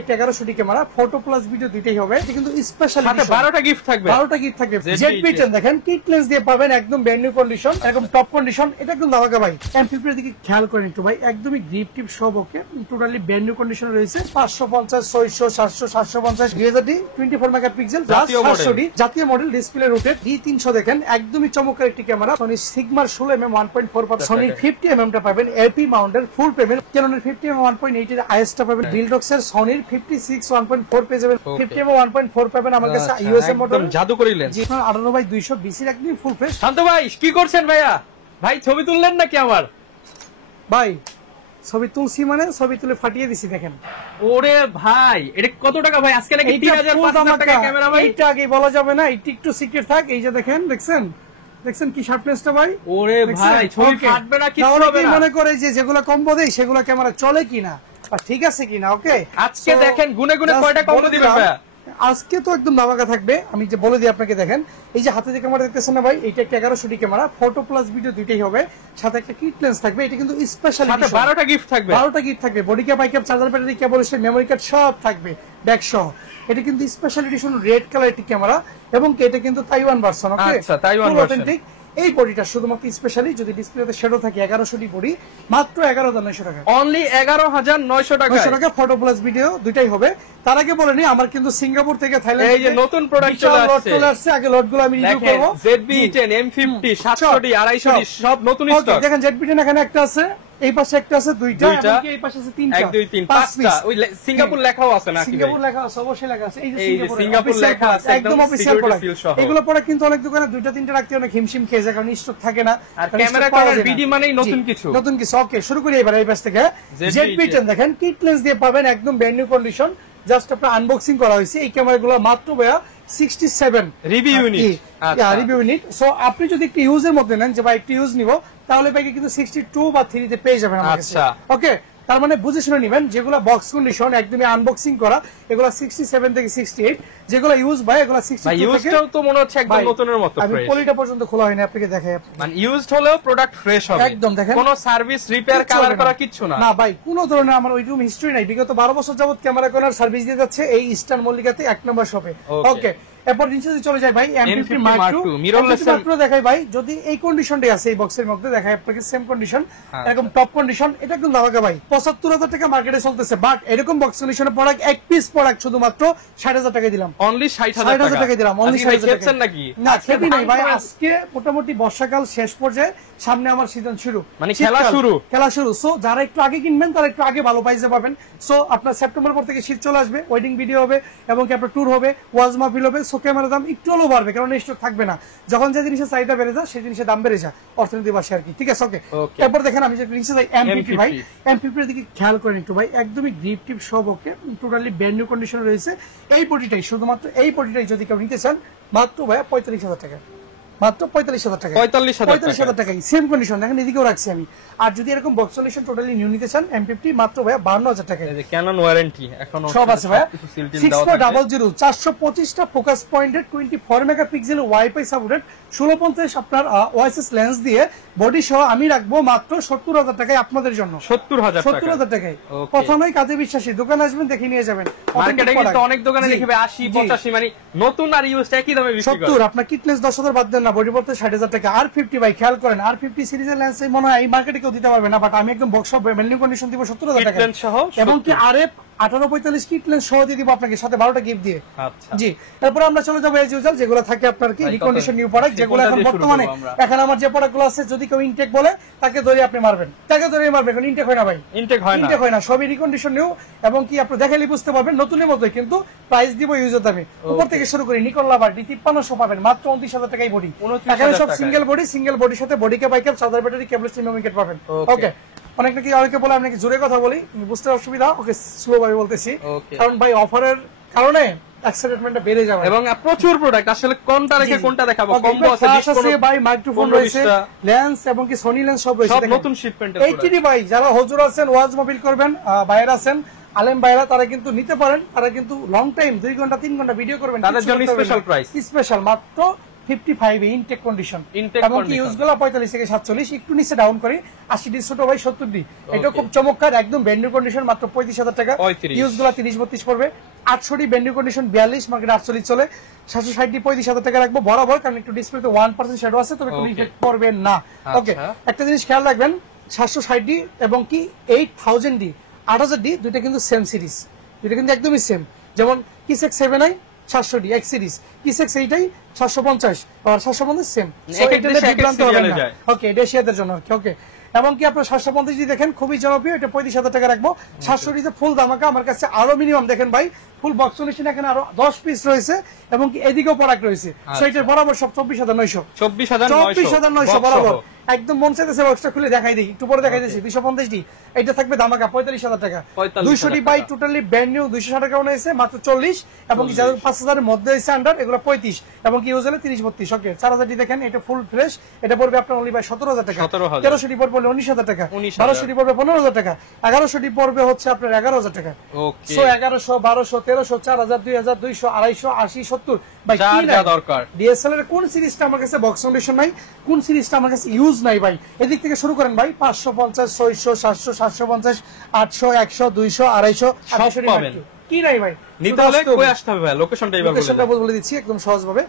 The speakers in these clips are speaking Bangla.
1100 ক্যামেরা, ফটো প্লাস ভিডিও দুইটাই হবে। এটা কিন্তু স্পেশাল সাথে 12টা গিফট থাকবে। 12টা গিফট থাকবে। ZB10 দেখেন কিট লেন্স দিয়ে পাবেন একদম ব্র্যান্ড নিউ কন্ডিশন, একদম টপ কন্ডিশন। এটা একদম দামাকা ভাই। M50 এর দিকে খেয়াল করেন একটু ভাই, একদমই গ্রিপ টিপ সব ওকে, টোটালি ব্র্যান্ড নিউ কন্ডিশন রয়েছে। 550 600 700 750 2000D 24 মেগাপিক্সেল প্লাস 700D জাতীয় মডেল ডিসপ্লে রোটেট D300 দেখেন একদমই চমৎকার একটি ক্যামেরা। Sony Sigma 16mm 1.4 পাবেন, Sony 50mm টা পাবেন AP মাউন্টের ফুল পেমেন্ট, Canon 50mm 1.8 এর IS টা পাবেন, Viltrox এর Sony 56 1.4 পেয়ে যাবেন, 50mm 1.4 পাবেন আমার কাছে USA মডেল জাদুকরি লেন্স। জি 18 বাই 220 এর একদম ফুল ফ্রেশ। শান্ত ভাই কি করছেন ভাইয়া? ভাই ছবি তুললেন নাকি আমার? ভাই ছবি তুলছি মানে ছবি তুলে ফাটিয়ে দিছি দেখেন। ওরে ভাই এটা কত টাকা ভাই? আজকে নাকি 3000 5000 টাকা ক্যামেরা ভাই। এটা আগে বলা যাবে না, এটা একটু সিক্রেট থাক। এই যে দেখেন, দেখছেন কি শার্পনেসটা ভাই? ওরে ভাই ছবি ফাটবে না, কিছু হবে না। মনে করে যে যেগুলো কম্বো দেই সেগুলো ক্যামেরা চলে কিনা বা ঠিক আছে কিনা। ওকে আজকে দেখেন গুনে গুনে কয়টা কম্বো দিবেন ভাইয়া? আজকে তো একদম দামাকা থাকবে। আমি যে বলে দিই আপনাকে, দেখেন এই যে হাতে যে ক্যামেরা দেখতেছেন না ভাই, এটা একটা 1100 ক্যামেরা, ফটো প্লাস ভিডিও দুইটাই হবে, সাথে একটা কিট লেন্স থাকবে। এটা কিন্তু স্পেশাল, সাথে 12টা গিফট থাকবে। 12টা গিফট থাকবে, body cap, I cap, charger, battery, cable, memory card সব থাকবে ব্যাগ সহ। এটা কিন্তু স্পেশাল এডিশন রেড কালার একটি ক্যামেরা এবং এটা কিন্তু তাইওয়ান ভার্সন। ওকে আচ্ছা তাইওয়ান ভার্সন। এই বডিটা শুধুমাত্র স্পেশালি যদি ডিসপ্লেতে শ্যাডো থাকে 1100 বডি মাত্র 11900 টাকা, অনলি 11900 টাকা। 900 টাকা ফটো প্লাস ভিডিও দুইটাই হবে। তার আগে বলে নি আমার কিন্তু সিঙ্গাপুর থেকে থাইল্যান্ড এই যে নতুন প্রোডাক্ট চলে আসছে। আগে লটগুলো আমি রিভিউ করব। ZB10 M50 700D 250D সব নতুন স্টক। দেখেন ZB10 এখানে একটা আছে, এই পাশে একটা আছে, দুইটা, এবং এই পাশে আছে তিনটা, 1 2 3 5টা। ওই সিঙ্গাপুর লেখাও আছে নাকি? সিঙ্গাপুর লেখা আছে, অবশ্যই লেখা আছে। এই যে সিঙ্গাপুর লেখা আছে, একদম অফিশিয়াল প্রোডাক্ট। এগুলো পরে কিন্তু অনেক দোকানে দুইটা তিনটা রাখতে অনেক হিমশিম খেয়ে যায়, কারণ স্টক থাকে না। আর ক্যামেরা করার বিডি মানেই নতুন কিছু। ওকে শুরু করি এবার এই পাশ থেকে। ZB10 দেখেন কিট লেন্স দিয়ে পাবেন একদম ব্র্যান্ড নিউ কন্ডিশন, জাস্ট আপনার আনবক্সিং করা হয়েছে। এই ক্যামেরাগুলো মাত্র ভাইয়া 67 রিভিউ ইউনিট। আচ্ছা রিভিউ ইউনিট। সো আপনি যদি একটু ইউজের মধ্যে নেন যে ভাই একটু ইউজ নিব, তাহলে ভাই কিন্তু 62 বা 3 তে পেয়ে যাবেন আমার কাছে। ওকে তার মানে বুঝে শুনে নেবেন, যেগুলো বক্স কন্ডিশন একদমই আনবক্সিং করা এগুলো 67 থেকে 68, যেগুলো ইউজ ভাই এগুলো 62 থেকে। ইউজটাও তো মনে হচ্ছে একদম নতুনের মতো আমি ফ্রেশ। পলিটা পর্যন্ত খোলা হয়নি, আপনাকে দেখাই। মানে ইউজড হলেও প্রোডাক্ট ফ্রেশ হবে একদম। দেখেন কোনো সার্ভিস রিপেয়ার কালার করা কিছু না। না ভাই কোনো ধরনের আমার ওইরকম হিস্টরি নাই। বিগত 12 বছর যাবত ক্যামেরা করার সার্ভিস দিয়ে যাচ্ছে এই ইস্টার্ন মল্লিকাতে 1 নম্বর শপে। ওকে এরপর নিচে চলে যায় ভাই M50 Mark II মিররলেস দেখাই ভাই। যদি এই কন্ডিশনটাই আছে এই বক্সের মধ্যে, দেখাই আপনাকে সেম কন্ডিশন, এরকম টপ কন্ডিশন। এটা একদম দামাকা ভাই, 75000 টাকা মার্কেটে চলতেছে, বাট এরকম বক্স কন্ডিশনের প্রোডাক্ট এক পিস প্রোডাক্ট শুধুমাত্র 60000 টাকা দিলাম। অনলি 60000 টাকা দিলাম। অনলি 60000 টাকা নাকি? না খেতে নাই ভাই। আজকে মোটামুটি বর্ষাকাল শেষ পর্যায়ে, সামনে আমার সিজন শুরু, মানে খেলা শুরু। সো যারা একটু আগে কিনবেন তারা একটু আগে ভালো প্রাইসে পাবেন। সো আপনার সেপ্টেম্বর পর থেকে শীত চলে আসবে, ওয়েডিং ভিডিও হবে এবং কি আপনার ট্যুর হবে, ওয়াজ মাহফিল হবে। সো ক্যামেরার দাম একটু হলেও বাড়বে, কারণ স্টক থাকবে না। যখন যে জিনিসের চাহিদা বেড়ে যায় সেই জিনিসের দাম বেড়ে যায় অর্থনীতি বাসে আর কি। ঠিক আছে ওকে এরপর দেখেন আমি যে নিচে যাই M50 ভাই। M50 এর দিকে খেয়াল করেন একটু ভাই, একদমই গ্রিপ টিপ সব ওকে, টোটালি ব্র্যান্ড নিউ কন্ডিশন রয়েছে। এই বডিটাই শুধুমাত্র এই বডিটাই যদি কেউ নিতে চান মাত্র ভাই 45000 টাকা, মাত্র 45000 টাকা, 45000 টাকায় সেম কন্ডিশন। দেখেন এদিকেও রাখছি আমি। আর যদি এরকম বক্স সলিউশন টোটালি নিউ নিতে চান M50 মাত্র ভাই 52000 টাকা। ক্যানন ওয়ারেন্টি এখনো সব আছে ভাই। 6400 425টা focus pointed 24 megapixel wifi supported 1650 আপনার ওএসএস লেন্স দিয়ে বডি সহ আমি রাখবো মাত্র 70000 টাকায় আপনাদের জন্য। 70000 টাকায়। প্রথমেই কাজে বিশ্বাসী, দোকানে আসবেন দেখে নিয়ে যাবেন। মার্কেটে কিন্তু অনেক দোকানে লিখবে 80 85, মানে নতুন আর ইউজ একই দামে বিক্রি করে। 70 আপনার কিটলেস 10000 বাদ দেন না, বডি পড়তে 60000 টাকা। R50 ভাই খেয়াল করেন, R50 সিরিজের লেন্স মনে হয় এই মার্কেটে কেউ দিতে পারবে না, বাট আমি একদম বক্স ভ্যালু কন্ডিশন দিব 70000 টাকা এবং কি RF 1845 কিট লেন্স সহ দিয়ে দিব আপনাকে, সাথে 12টা গিফট দিয়ে। জি এরপর আমরা চলে যাবো এজ ইউজুয়াল, যেগুলো থাকে আপনার কি রিকন্ডিশন নিউ প্রোডাক্ট, যেগুলো এখন বর্তমানে এখন আমার যে প্রোডাক্টগুলো আছে যদি কেউ ইনটেক বলে তাকে ধরে আপনি মারবেন, তাকে ধরে মারবেন, কারণ ইনটেক হয় না ভাই, ইনটেক হয় না, সবই রিকন্ডিশন নিউ এবং কি আপনি দেখালেই বুঝতে পারবেন নতুনের মতোই, কিন্তু প্রাইস দিব ইউজার দামে। উপর থেকে শুরু করি নিকন লাভার D5300 পাবেন মাত্র 29000 টাকায় বডি। এখানে সব সিঙ্গেল বডির সাথে body cap, bike charger, battery, cable, memory card পাবেন। ওকে অনেক নাকি অনেকে বলে আমি জোরে কথা বলি, বুঝতে অসুবিধা, ওকে স্লো ভাবে বলতেছি, কারণ ভাই অফারের কারণে এক্সাইটমেন্টটা বেড়ে যাবে এবং প্রচুর প্রোডাক্ট, আসলে কোনটা রেখে কোনটা দেখাবো। কম্বো আছে, ভাই মাইক্রোফোন রয়েছে, লেন্স এবং কি সোনি লেন্স সব রয়েছে, সব নতুন শিপমেন্টের। এইচডি ভাই যারা হুজুর আছেন, ওয়াজ মাহফিল করবেন, বাইরে আছেন, আলেম ভাইরা, তারা কিন্তু নিতে পারেন। তারা কিন্তু লং টাইম 2 ঘন্টা 3 ঘন্টা ভিডিও করবেন, তাদের জন্য স্পেশাল প্রাইস, স্পেশাল মাত্র 55 ইনটেক কন্ডিশন Intake এবং কি condition। ইউজ গুলো 45 থেকে 47, একটু নিচে ডাউন করি 80 ডি ছোট ভাই 70 ডি, এটা খুব চমৎকার একদম ব্র্যান্ড নিউ কন্ডিশন, মাত্র 35,000 টাকা। 35 ইউজ গুলো 30 32 পড়বে। 800 D brand new condition 42, market 48 চলে। 760 ডি 35,000 টাকা রাখবো বরাবর, কারণ একটু ডিসপ্লেতে 1% শ্যাডো আছে, তবে কোনো Okay। ইফেক্ট পড়বে না। ওকে, আচ্ছা। একটা জিনিস খেয়াল রাখবেন, 760 ডি এবং কি 8000 ডি 8000 ডি দুইটা কিন্তু সেম সিরিজ, দুইটা কিন্তু একদমই সেম। যেমন কিসেক 7i 700 ডি এক সিরিজ, কিসেক 8i 750 আর 750 সেম। এক এক দেশে এক এক সিরিয়ালে যায়। ওকে, এটা এশিয়াদের জন্য। ওকে, এবং কি আপনার 750 ডি দেখেন খুবই জনপ্রিয়, এটা 35,000 টাকা রাখবো। 700 ডিতে ফুল ধামাকা, আমার কাছে আরো মিনিমাম দেখেন ভাই ফুল বক্স কন্ডিশন এখানে আরো 10 পিস রয়েছে, এবং কি এদিকেও প্রোডাক্ট রয়েছে। সো এটার বরাবর সব 24,900 24,900 বরাবর একদম মন চাইতেছে বক্সটা খুলে দেখাই দিই, একটু পরে দেখাই দিচ্ছি। 250 ডি এটা থাকবে ধামাকা 45,000 টাকা। 200 D by totally brand new 260 টাকা হয়েছে মাত্র 40, এবং কি যাদের 5,000 এর মধ্যে হয়েছে আন্ডার এগুলো 35, এবং কি ইউজ হলে 30 32। ওকে, 4,000 ডি দেখেন এটা ফুল ফ্রেশ, এটা পড়বে আপনার অনলি বাই 17,000 টাকা। 17,000 1300 ডি পড়বে 19,000 টাকা, 19,000 1200 ডি পড়বে 15,000 টাকা, 1100 ডি পড়বে হচ্ছে আপনার 11,000 টাকা। ওকে, সো 1100 1200 1300 4000 2000 200 250 80 70 ভাই যার কি যা নাই দরকার। ডিএসএলআর এর কোন সিরিজটা আমার কাছে বক্স কন্ডিশন নাই, কোন সিরিজটা আমার কাছে ইউজ নাই ভাই, এদিক থেকে শুরু করেন ভাই। 550 600 700 750 800 100 200 250 সব পাবেন। কি নাই ভাই, নিতে হলে কই আসতে হবে ভাই? লোকেশনটা এইবার বলে লোকেশনটা দেন। বলে দিচ্ছি একদম সহজভাবে।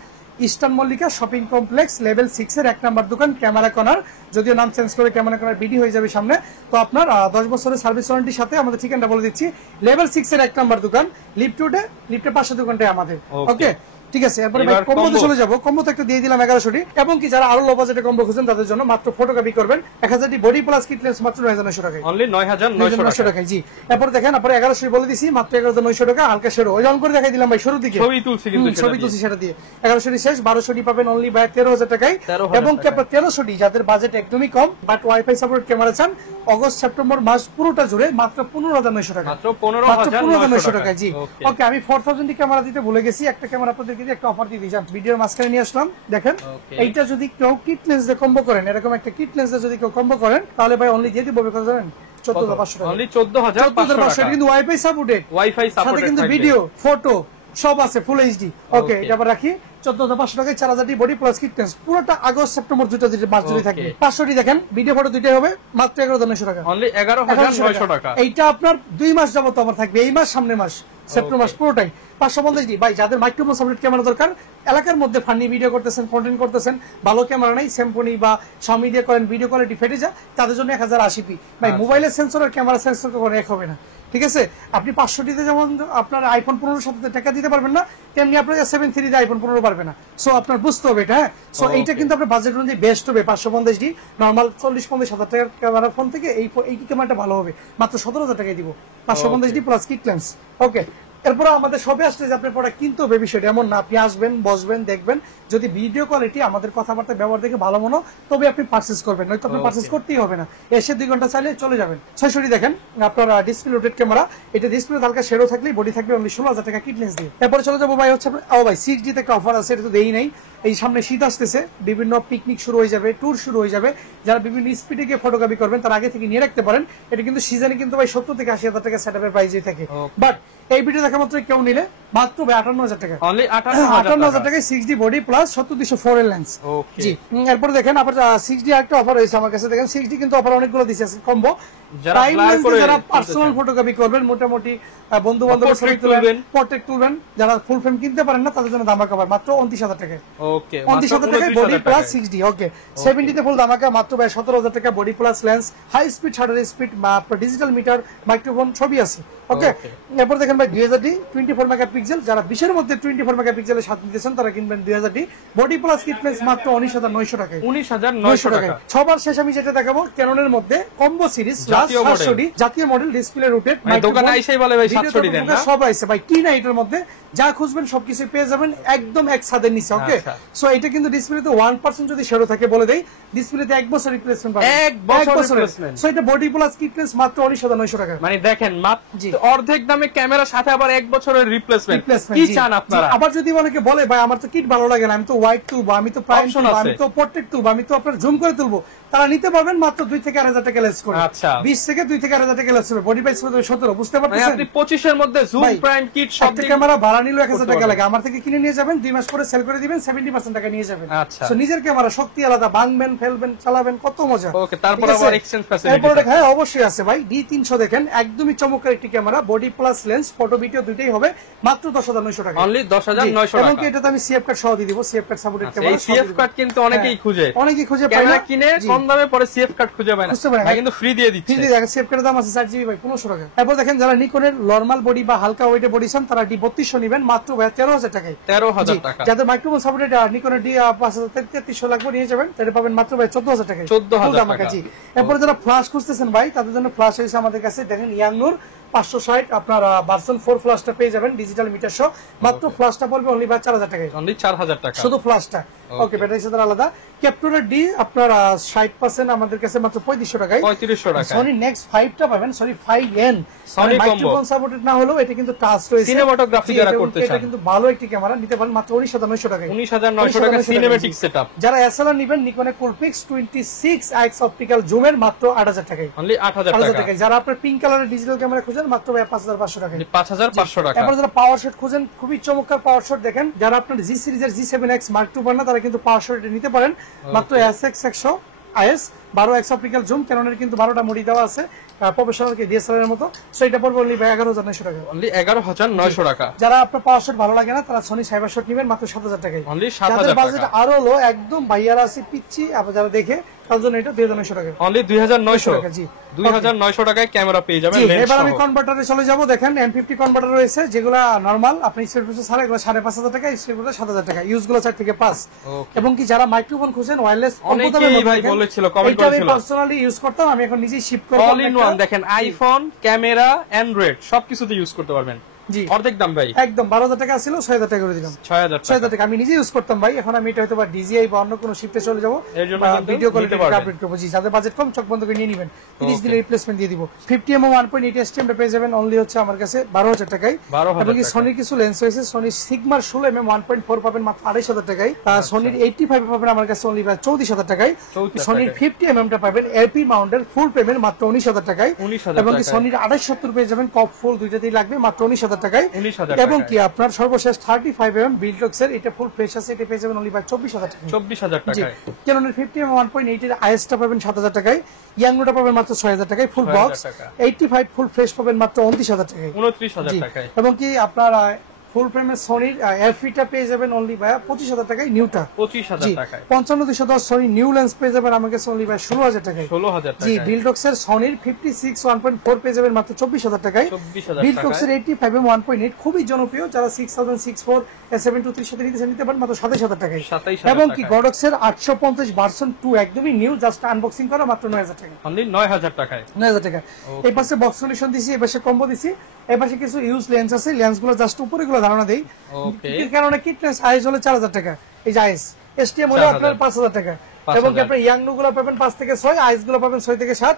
Eastern Mallika shopping complex level 6 এর 1 নাম্বার দোকান, ক্যামেরা কর্নার। যদিও নাম চেঞ্জ করে ক্যামেরা কর্নার বিডি হয়ে যাবে সামনে, তো আপনার 10 বছরের সার্ভিস ওয়ারেন্টির সাথে আমাদের ঠিকানাটা বলে দিচ্ছি। লেভেল 6 এর 1 নাম্বার দোকান, লিফট রোডে, লিফটের পাশে দোকানটাই আমাদের। Okay। ওকে, ঠিক আছে। এরপরে এবার কম্বোতে combo। চলে যাবো। কম্বো তো একটা দিয়ে দিলাম 1100 টি, এবং কি যারা আরো লো বাজেটে কম্বো খুঁজছেন তাদের জন্য মাত্র ফটোকপি করবেন 1000 টি বডি প্লাস কিট লেন্স মাত্র 9,900 টাকায়। অনলি 9,900 টাকা। টাকা জি। এরপর দেখেন আপনার 1100 বলে দিছি মাত্র 11,900 টাকা, হালকা শেরো ওই অন করে দেখাই দিলাম ভাই শুরু দিকে। ছবি তুলছি কিন্তু সেটা ছবি দিয়ে। তুলছি সেটা দিয়ে। 1100 টি শেষ, 1200 টি পাবেন অনলি বাই 13,000 টাকায়। 13,000 এবং কি আপনার 1300 টি যাদের বাজেট একদমই কম বাট ওয়াইফাই সাপোর্ট ক্যামেরা চান, অগস্ট সেপ্টেম্বর মাস পুরোটা জুড়ে মাত্র 15,900 টাকা। মাত্র 15,900 টাকা জি। ওকে। ওকে, আমি 4000 টি ক্যামেরা দিতে ভুলে গেছি, একটা ক্যামেরা আপনাদেরকে দিয়ে একটা অফার দিয়ে দিই, ভিডিওর মাঝখানে নিয়ে আসলাম। দেখেন Okay। এইটা যদি কেউ কিট লেন্স দিয়ে কম্বো করেন, এরকম একটা কিট লেন্স দিয়ে যদি কেউ কম্বো করেন, তাহলে ভাই অনলি দিয়ে দিব কত জানেন? 14,500 টাকা। অনলি 14,500 14,500 টাকা। কিন্তু ওয়াইফাই সাপোর্টেড, ওয়াইফাই সাথে সাপোর্টেড কিন্তু থাকবে। ভিডিও ফটো সব আছে ফুল এইচডি। ওকে, Okay। এটা আবার রাখি 14,500 টাকায় 4,000 টি বডি প্লাস কিট লেন্স, পুরোটা আগস্ট সেপ্টেম্বর দুটো দিতে মাস জুড়ে Okay। থাকবে। 500 টি দেখেন ভিডিও ফটো দুইটাই হবে মাত্র 11,900 টাকা। অনলি 11,900 টাকা। এইটা আপনার 2 মাস যাবত আমার থাকবে, এই মাস সামনে মাস সেপ্টেম্বর মাস পুরোটাই। 550 ডি ভাই যাদের মাইক্রোফোন সাপোর্ট ক্যামেরা দরকার, এলাকার মধ্যে ফানি ভিডিও করতেছেন, কন্টেন্ট করতেছেন, ভালো ক্যামেরা নাই, স্যামসং বা Xiaomi দিয়ে করেন, ভিডিও কোয়ালিটি ফেটে যায়, তাদের জন্য 1080p ভাই। মোবাইলের সেন্সর আর ক্যামেরা সেন্সর কখনো এক হবে না, ঠিক আছে? আপনি 500 ডিতে যেমন আপনার আইফোন 15 সাথে টাকা দিতে পারবেন না, তেমনি আপনার 7 3 দিয়ে আইফোন 15 পারবে না। সো আপনার বুঝতে হবে এটা, হ্যাঁ। সো এইটা কিন্তু আপনার বাজেট অনুযায়ী বেস্ট হবে। 550 ডি নরমাল 40-50,000 টাকার ক্যামেরা ফোন থেকে এই ক্যামেরাটা ভালো হবে, মাত্র 17,000 টাকায় দিব 550 ডি প্লাস কিট লেন্স। ওকে, এরপর আমাদের সবে আসলে যে আপনার প্রোডাক্ট কিনতে হবে বিষয়টা এমন না, আপনি আসবেন বসবেন দেখবেন, যদি ভিডিও কোয়ালিটি আমাদের কথাবার্তা ব্যবহার দেখে ভালো মনে হয়, তবে আপনি পারচেজ করবেন, নয়তো আপনি পারচেজ করতেই হবে না। এসে 2 ঘন্টা চাইলে চলে যাবেন। 600 টি দেখেন আপনার ডিসপ্লে রোটেট ক্যামেরা, এটা ডিসপ্লে হালকা শেডো থাকলেই বডি থাকবে অনলি 16,000 টাকা কিট লেন্স দিয়ে। এরপরে চলে যাবো ভাই হচ্ছে ও ভাই 6G তে একটা অফার আছে, এটা তো দেই নাই। এই সামনে শীত আসতেছে, বিভিন্ন পিকনিক শুরু হয়ে যাবে, ট্যুর শুরু হয়ে যাবে, যারা বিভিন্ন স্পিডে গিয়ে ফটোগ্রাফি করবেন তার আগে থেকে নিয়ে রাখতে পারেন। এটা কিন্তু সিজনে কিন্তু ভাই 70 থেকে 80,000 টাকা সেটআপের প্রাইসই থাকে, বাট এই ভিডিও দেখা মাত্র কেউ নিলে মাত্র ভাই 58,000 টাকা। অনলি 58,000 টাকায় 6D বডি প্লাস 70-204 এর লেন্স। ওকে জি, এরপর দেখেন আবার 6D একটা অফার হয়েছে আমার কাছে, দেখেন 6D কিন্তু অফার অনেকগুলো দিয়েছে কম্বো। যারা প্রাইম blur লেন্স করে যারা তুলতে পার্সোনাল চান। ফটোগ্রাফি করবেন, মোটামুটি বন্ধু বান্ধবের ছবি Portrait তুলবেন, তুলবেন। পোর্ট্রেট তুলবেন, যারা ফুল ফ্রেম কিনতে পারেন না তাদের জন্য ধামাকা অফার মাত্র 29,000 টাকায়। ওকে 29,000 টাকায় বডি প্লাস 6D। ওকে, 70 তে ফুল ধামাকা মাত্র ভাই 17,000 টাকা body plus lens, high speed shutter speed, digital meter, microphone সবই আছে। ওকে, এরপর দেখেন ভাই 2000 ডি 24 মেগাপিক্সেল, যারা 20 এর মধ্যে 24 মেগাপিক্সেলের সাথে নিতেছেন তারা কিনবেন 2000 D body plus kit lens মাত্র 19,900 টাকায়। 19,900 টাকা। সবার শেষ আমি যেটা দেখাবো ক্যাননের মধ্যে কম্বো সিরিজ জাতীয় 700 model। ডি জাতীয় মডেল, ডিসপ্লে রোটেট, মানে দোকানে আইসাই বলে ভাই 700 ডি দেন না? সব আছে ভাই, কি না এটার মধ্যে যা খুঁজবেন সবকিছু পেয়ে যাবেন একদম এক ছাদের নিচে। ওকে, আচ্ছা। সো এটা কিন্তু ডিসপ্লেতে 1% যদি শেডো থাকে বলে দেই, ডিসপ্লেতে 1 বছর রিপ্লেসমেন্ট পাবেন। 1 বছর replacement। সো এটা বডি প্লাস কিট লেন্স মাত্র 19,900 টাকা। মানে দেখেন জি। অর্ধেক দামে ক্যামেরার সাথে আবার 1 বছরের রিপ্লেসমেন্ট। রিপ্লেসমেন্ট কি চান আপনারা? আবার যদি অনেকে বলে ভাই আমার তো কিট ভালো লাগে না, আমি তো হোয়াইট তুলবো, আমি তো প্রাইম তুলবো, আমি তো পোর্ট্রেট তুলবো, আমি তো আপনার জুম করে তুলবো, তারা নিতে পারবেন মাত্র 2 থেকে 4,000 টাকা লেস করে। আচ্ছা 20 থেকে 2 থেকে 4,000 টাকা লেস হবে, বডি প্রাইস হবে 17। বুঝতে পারছেন? আপনি 25 এর মধ্যে জুম প্রাইম কিট সব একটা ক্যামেরা ভাড়া নিলো 1,000 টাকা লাগে, আমার থেকে কিনে নিয়ে যাবেন, 2 মাস পরে সেল করে দিবেন, 70% টাকা নিয়ে যাবেন। আচ্ছা সো নিজের ক্যামেরা শক্তি আলাদা, ভাঙবেন ফেলবেন চালাবেন কত মজা। ওকে, তারপর আবার এক্সচেঞ্জ ফ্যাসিলিটি তারপরে হ্যাঁ অবশ্যই আছে ভাই। D300 দেখেন একদমই চমৎকার একটি camera, body plus lens, photo video দুটেই হবে মাত্র 10,900 টাকা। অনলি 10,900 টাকা। এবং কি এটাতে আমি সিএফ কার্ড সহ দিয়ে দিব, সিএফ কার্ড সাপোর্টেড ক্যামেরা। এই সিএফ কার্ড কিন্তু অনেকেই খুঁজে পায় ক্যামেরা না, কিনে কম দামে পরে সিএফ কার্ড খুঁজে পায় না, ভাই কিন্তু ফ্রি দিয়ে দিচ্ছে। ফ্রি দিয়ে দেখেন সিএফ কার্ডের দাম আছে 4 জিবি ভাই 1500 টাকা। তারপর দেখেন যারা নিকনের নরমাল বডি বা হালকা ওয়েটের বডি চান তারা D3200 নেবেন মাত্র 13,000 টাকায়। 13,000 টাকা। যাদের মাইক্রোফোন সাপোর্টেড নিকনের D5300 লাগবে নিয়ে যাবেন, তাহলে পাবেন মাত্র ভাই 14,000 টাকায়। 14,000 টাকা। এরপরে যারা ফ্ল্যাশ খুঁজতেছেন ভাই তাদের জন্য ফ্ল্যাশ হয়েছে আমাদের কাছে, দেখেন ইয়াংনুর 560 আপনার ভার্সন 4 ফ্ল্যাশটা পেয়ে যাবেন ডিজিটাল মিটার সহ, মাত্র ফ্ল্যাশটা পড়বে অনলি ভাই 4,000 টাকায়। অনলি 4,000 টাকা শুধু ফ্ল্যাশটা। ওকে, ব্যাটারি সাথে আলাদা। ক্যাপটুরের ডি আপনার 60% আমাদের কাছে মাত্র 3500 টাকায়। 3500 টাকা। সনি নেক্সট 5টা পাবেন, Sony 5N। Sony microphone supported না হলেও এটা কিন্তু টাচ রয়েছে, সিনেমাটোগ্রাফি যারা করতে চান এটা কিন্তু ভালো একটি ক্যামেরা, নিতে পারেন মাত্র 19,900 টাকায়। 19,900 টাকা সিনেমেটিক সেটআপ। যারা এসএলআর নেবেন নিকনের কুলপিক্স 26x অপটিক্যাল জুমের মাত্র 8,000 টাকায়। অনলি 8,000 টাকা। যারা আপনার পিঙ্ক কালারের ডিজিটাল ক্যামেরা খুঁজেন মাত্র 5,500 টাকায়। 5,500 টাকা। তারপর যারা পাওয়ার শট খুঁজেন খুবই চমৎকার পাওয়ার শট দেখেন, যারা আপনার জি সিরিজের G7X Mark II পান না তারা কিন্তু পাওয়ার শট নিতে পারেন মাত্র SX100 IS 12x optical zoom. ক্যাননের কিন্তু 12টা মোডি দেওয়া আছে প্রফেশনাল কে ডিএসএলআর এর মতো, সো এটা পড়বে অনলি 11,900 টাকা। অনলি 11,900 টাকা। যারা আপনার পাওয়ার শট ভালো লাগে না তারা সনি সাইবার শট নেবেন মাত্র 7,000 টাকায়। অনলি 7,000 টাকা। বাজেট আরো লো একদম ভাইয়ারা আছে পিচ্ছি, আপনারা যারা দেখে তার জন্য এটা 2,900 টাকা। অনলি 2,900 টাকা। জি 2,900 টাকায় ক্যামেরা পেয়ে যাবেন লেন্স সহ। এবার আমি কনভার্টারে চলে যাব। দেখেন M50 কনভার্টার রয়েছে, যেগুলো নরমাল আপনি স্পিড প্রসেস ছাড়া এগুলো 5,500 টাকা, স্পিড প্রসেস 7,000 টাকা, ইউজ গুলো 4 থেকে 5। এবং কি যারা মাইক্রোফোন খুঁজেন ওয়্যারলেস অনেকেই ভাই বলেছিল, কমেন্ট করেছিল, আমি পার্সোনালি ইউজ করতাম, আমি এখন নিজেই শিপ করব। অল ইন ওয়ান দেখেন, আইফোন, ক্যামেরা, অ্যান্ড্রয়েড সবকিছুতে ইউজ করতে পারবেন। জি অর্ধেক দাম ভাই, একদম 12,000 টাকা ছিল 6,000 টাকা করে দিলাম। 6,000 টাকা আমি নিজে ইউজ করতাম ভাই, এখন আমি এটা হয়তো বা ডিজিআই বা অন্য কোনো শিফটে চলে যাব, এর জন্য ভিডিও কোয়ালিটি আপডেট করব। জি যাদের বাজেট কম চোখ বন্ধ করে নিয়ে নেবেন, 30 দিনের রিপ্লেসমেন্ট দিয়ে দিব। 50mm 1.8 STM পেয়ে যাবেন অনলি হচ্ছে আমার কাছে 12,000 টাকায়। এবং কি সনির কিছু লেন্স রয়েছে, সনি সিগমার 16mm 1.4 পাবেন মাত্র 2,500 টাকায়। সনির 85 পাবেন আমার কাছে অনলি 34,000 টাকায়। সনির 50mm টা পাবেন এপি মাউন্টের ফুল পেমেন্ট মাত্র 19,000 টাকায়। এবং কি সনির 2870 পেয়ে যাবেন কপ ফুল, দুইটাতেই লাগবে মাত্র 19,000 টাকায়। এবং কি আপনার সর্বশেষ 35mm বিল্ডক্স এর এটা ফুল ফ্রেশ আছে, এটা পেয়ে যাবেন অনলি 24,000 টাকা। 24,000 টাকায়। ক্যাননের 50mm 1.8 এর আইএস টা পাবেন 7,000 টাকায়, ইয়াংনোটা পাবেন মাত্র 6,000 টাকায়, ফুল বক্স 85 ফুল ফ্রেশ পাবেন মাত্র 29,000 টাকায়। 29,000 টাকায়। এবং কি আপনার ফুল ফ্রেমের সনির এফিটা পেয়ে যাবেন অনলি ভাই 25,000 টাকায়, নিউটা 25,000 টাকায়। 55-210 সনি নিউ লেন্স পেয়ে যাবেন আমার কাছে অনলি ভাই 16,000 টাকায়। 16,000 জি টাকায়। বিল্ডক্স এর সনির 56 1.4 পেয়ে যাবেন মাত্র 24,000 টাকায়। 24,000 বিল্ডক্স এর 85mm 1.8 খুবই জনপ্রিয়, যারা 6064 S723 সাথে নিতে পারেন মাত্র 27,000 টাকায়। 27,000 এবং কি গডক্স এর 850 ভার্সন 2 একদমই নিউ, জাস্ট আনবক্সিং করা মাত্র 9,000 টাকা। অনলি 9,000 টাকায়। 9,000 টাকা। এই পাশে বক্স সলিউশন দিছি, এই পাশে কম্বো দিছি, এই পাশে কিছু ইউজ লেন্স আছে, লেন্সগুলো জাস্ট উপরে গুলো ধারণা দেই। ওকে, কারণ কিট লেন্স আইস হলো 4,000 টাকা, এই যে আইস এসটিএম হলো আপনার 5,000 টাকা। এবং কি আপনি ইয়াংনু গুলো পাবেন 5 থেকে 6, আইস গুলো পাবেন 6 থেকে 7।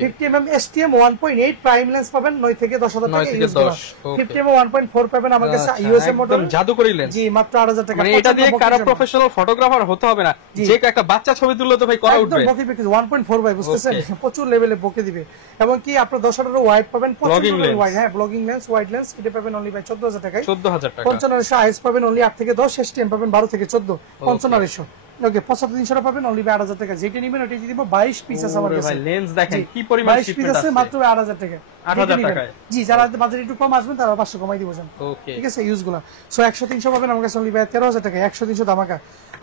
50mm STM 1.8 প্রাইম লেন্স পাবেন 9 থেকে 10,000 টাকা ইউজ করা। 50mm 1.4 পাবেন আমার কাছে ইউএসএ মডেল, একদম জাদুকরি লেন্স। জি মাত্র 8,000 টাকা। মানে এটা দিয়ে কারো প্রফেশনাল ফটোগ্রাফার হতে হবে না, যে একটা বাচ্চা ছবি তুললে তো ভাই করা উঠবে। একদম বকে পিক্স 1.4 ভাই, বুঝতেছেন প্রচুর লেভেলে বকে দিবে। এবং কি আপনার 10,000 ওয়াইড পাবেন, 55 ওয়াইড, হ্যাঁ ব্লগিং লেন্স ওয়াইড লেন্স, এটা পাবেন অনলি ভাই 14,000 টাকায়। 14,000 টাকা। 5500 আইস পাবেন অনলি 8 থেকে 10, STM পাবেন 12 থেকে 14। 5500 ওকে 7500 পাবেন অনলি 8,000 টাকা। যেটা নেবেন ওটাই দিব, 22 পিস আছে আমার কাছে। ভাই লেন্স দেখেন কি পরিমাণ শিপমেন্ট আছে, মাত্র 8,000 টাকা। 8,000 টাকায়। জি যারা বাজারে একটু কম আসবেন তারা 500 কমাই দিব জান। ওকে, ঠিক আছে ইউজগুলো। সো 100-300 পাবেন আমার কাছে অনলি 13,000 টাকা। 100-300 ধামাকা।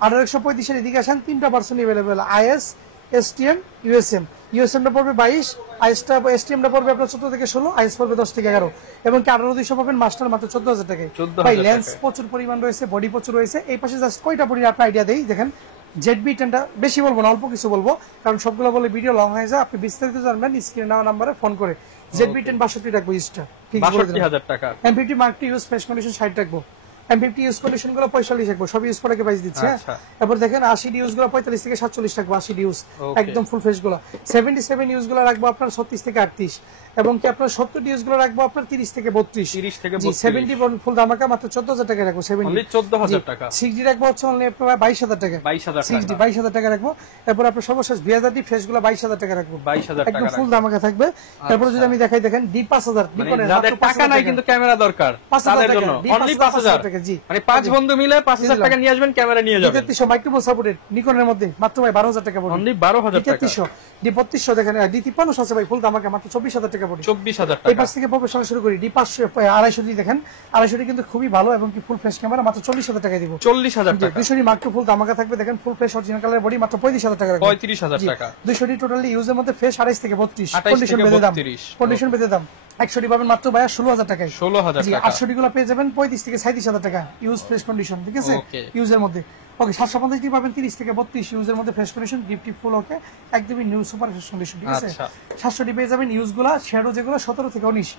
1835 এর এদিকে আসেন, তিনটা version available, is, STM, USM. USM টা পড়বে 22, আইএসটা এসটিএম টা পড়বে আপনার 14 থেকে 16, আইএস পড়বে 10 থেকে 11। এবং কি 18,200 পাবেন মাস্টার মাত্র 14,000 টাকায়। ভাই লেন্স প্রচুর পরিমাণ রয়েছে, বডি প্রচুর রয়েছে। এই পাশে জাস্ট কয়টা বডি আপনি আইডিয়া দেই দেখেন। ZB-10টা বেশি বলবো না, অল্প কিছু বলবো, কারণ সবগুলো বলে ভিডিও লং হয়ে যায়। আপনি বিস্তারিত জানবেন স্ক্রিনে দেওয়া নম্বরে ফোন করে। ZB-10 62 রাখবো ইউজটা, ঠিক আছে 62,000 টাকা। M50 Mark II use fresh condition 60 রাখবো। M50 ইউজ কন্ডিশন গুলো 45 রাখবো, সব ইউজ করে প্রাইস দিচ্ছে। এরপর দেখেন 80 ইউজ গুলো 45 থেকে 47 রাখবো, 80 ইউজ একদম ফুল ফ্রেশ গুলো। 77 ইউজ গুলো রাখবো আপনার 36 থেকে 38, এবং কি আপনার 70 ইউজ গুলো রাখবো আপনার 30 থেকে 32। 30 থেকে 32 70 ফুল ধামাকা মাত্র 14000 টাকা রাখবো। 70 14000 টাকা। 60 রাখবো হচ্ছে অনলি আপনার 22000 টাকা। 22000 টাকা রাখবো। এরপর আপনার সর্বশেষ 2000 ফ্রেশ গুলো 22000 টাকা রাখবো। 22000 টাকা একদম ফুল ধামাকা থাকবে। তারপর যদি আমি দেখাই, দেখেন D5000 নিকনের যাদের টাকা নাই কিন্তু ক্যামেরা দরকার তাদের জন্য অনলি 5000 টাকা। জি, মানে 5 বন্ধু মিলে 5000 টাকা নিয়ে আসবেন, ক্যামেরা নিয়ে যাবেন। D3300 মাইক্রোফোন সাপোর্টেড নিকনের মধ্যে মাত্র ভাই 12000 টাকা পড়বে। অনলি 12000 টাকা। D3200 দেখেন, D5300 আছে ভাই ফুল ধামাকা মাত্র 24000 টাকা পড়বে। 24000 এই টাকা। পাশ থেকে প্রফেশনাল শুরু করি। D500 250 দেখেন, 250 কিন্তু খুবই ভালো এবং কি ফুল ফ্রেশ ক্যামেরা মাত্র 40000 টাকা দিব। 40000 টাকা। 200 মাত্র ফুল ধামাকা থাকবে, দেখেন full fresh original colour body মাত্র 35000 টাকা রাখবে। 35000 টাকা। 200 টোটালি ইউজের মধ্যে ফ্রেশ 28 থেকে 32 28 কন্ডিশন থেকে বেঁধে দাম। 32 কন্ডিশন বেঁধে দাম। 100 পাবেন মাত্র ভাই 16000 টাকায়। 16000 জি, টাকা। 800 গুলো পেয়ে যাবেন 35 থেকে 37000 টাকা ইউজ ফ্রেশ কন্ডিশন, ঠিক আছে? ইউজের মধ্যে ওকে। 750 পাবেন 30 থেকে 32 ইউজের মধ্যে ফ্রেশ কন্ডিশন, গিফট ফুল ওকে, একদমই নিউ সুপার ফ্রেশ কন্ডিশন, ঠিক আছে? 700 পেয়ে যাবেন ইউজ গুলা, শ্যাডো যেগুলো 17 থেকে 19,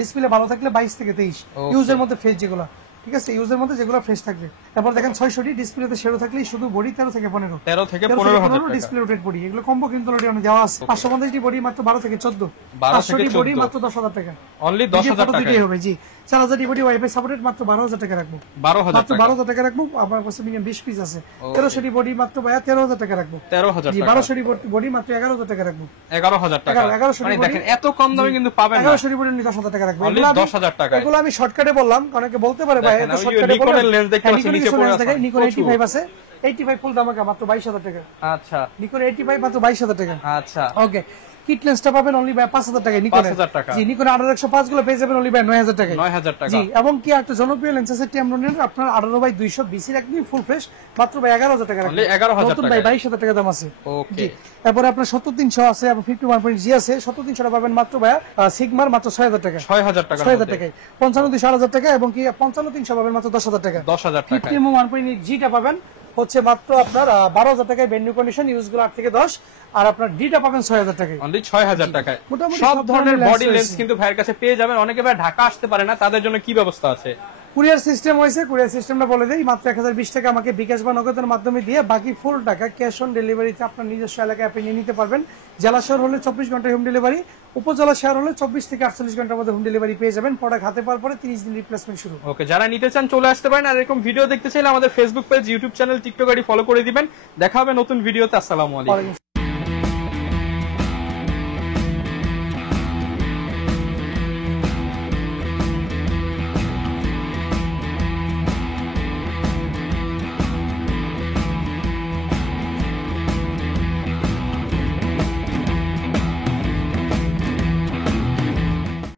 ডিসপ্লে ভালো থাকলে 22 থেকে 23 ইউজের মধ্যে ফ্রেশ যেগুলো, ঠিক আছে? ইউজের মধ্যে যেগুলো ফ্রেশ থাকবে। তারপর দেখেন 600 ডিসপ্লেতে শ্যাডো থাকলে শুধু বডি 13 থেকে 15, 13 থেকে 15000 টাকা। ডিসপ্লে রোটেট বডি, এগুলো কম্বো কিন্তু অলরেডি অনেক দেওয়া আছে। 550 বডি মাত্র 12 থেকে 14, 12 থেকে 500 বডি 14 মাত্র 10000 টাকা। অনলি 10000 টাকা হবে। জি, 4000 বডি ওয়াইফাই সাপোর্টেড মাত্র 12000 টাকা রাখবো। 12000 মাত্র টাকা। 12000 টাকা রাখবো। আমার কাছে মিনিমাম 20 পিস আছে। 1300 বডি মাত্র ভাইয়া 13000 টাকা রাখবো। 13000 জি, টাকা। 1200 বডি মাত্র 11000 টাকা রাখবো। 11000 টাকা। 1100 মানে দেখেন এত কম দামে কিন্তু পাবেন না। 1100 বডি 10000 টাকা রাখবো। অনলি 10000 টাকা। এগুলো আমি শর্টকাটে বললাম, অনেকে বলতে পারে ভাই এত শর্টকাটে বললাম। নিকনের লেন্স দেখতে পাচ্ছেন নিচে পড়ে আছে। নিকন 85 আছে, 85 ফুল ধামাকা মাত্র 22000 টাকা। আচ্ছা। নিকন 85 মাত্র 22000 টাকা। আচ্ছা। ওকে। কিট লেন্সটা পাবেন অনলি ভাই 5000 টাকায়। নিকন 5000 টাকা। জি, নিকন 18105 গুলো পেয়ে যাবেন অনলি ভাই 9000 টাকায়। 9000 টাকা। জি, এবং কি একটা জনপ্রিয় লেন্স আছে টেমরনের আপনার 18/200 বিসির একদম ফুল ফ্রেশ মাত্র ভাই 11000 টাকা রাখবেন। 11000 নতুন টাকা। ভাই 22000 টাকা দাম আছে। ওকে। তারপরে আপনার 70300 আছে, এবং 51.জি আছে। 70300 পাবেন মাত্র ভাই সিগমার মাত্র 6000 টাকা। 6000 টাকা। 6000 টাকায়। 55 4000 টাকা, এবং কি 55300 পাবেন মাত্র 10000 টাকা। 10000 টাকা। 1.8Gটা পাবেন হচ্ছে মাত্র আপনার 12000 টাকায়, ব্র্যান্ড নিউ কন্ডিশন, ইউজ গুলো 8 থেকে 10, আর আপনার ডিটা পাবেন 6000 টাকায়। অনলি 6000 টাকায়। মোটামুটি সব ধরনের বডি লেন্স লেন্স কিন্তু ভাইয়ের কাছে পেয়ে যাবেন। অনেকে ভাই ঢাকা আসতে পারে না, তাদের জন্য কি ব্যবস্থা আছে? কুরিয়ার সিস্টেম হয়েছে। কুরিয়ার সিস্টেমটা বলে দেই, মাত্র 1020 টাকা আমাকে বিকাশ বা নগদের মাধ্যমে দিয়ে বাকি ফুল টাকা ক্যাশ অন ডেলিভারিতে আপনার নিজস্ব এলাকায় আপনি নিয়ে নিতে পারবেন। জেলা শহর হলে 24 ঘন্টা হোম ডেলিভারি, উপজেলা শহর হলে 24 থেকে 48 ঘন্টার মধ্যে হোম ডেলিভারি পেয়ে যাবেন। প্রোডাক্ট হাতে পাওয়ার পরে 30 দিন রিপ্লেসমেন্ট শুরু। ওকে, যারা নিতে চান চলে আসতে পারেন। আর এরকম ভিডিও দেখতে চাইলে আমাদের Facebook page, YouTube channel, TikTok ID follow করে দিবেন। দেখা হবে নতুন ভিডিওতে। আসসালামু আলাইকুম।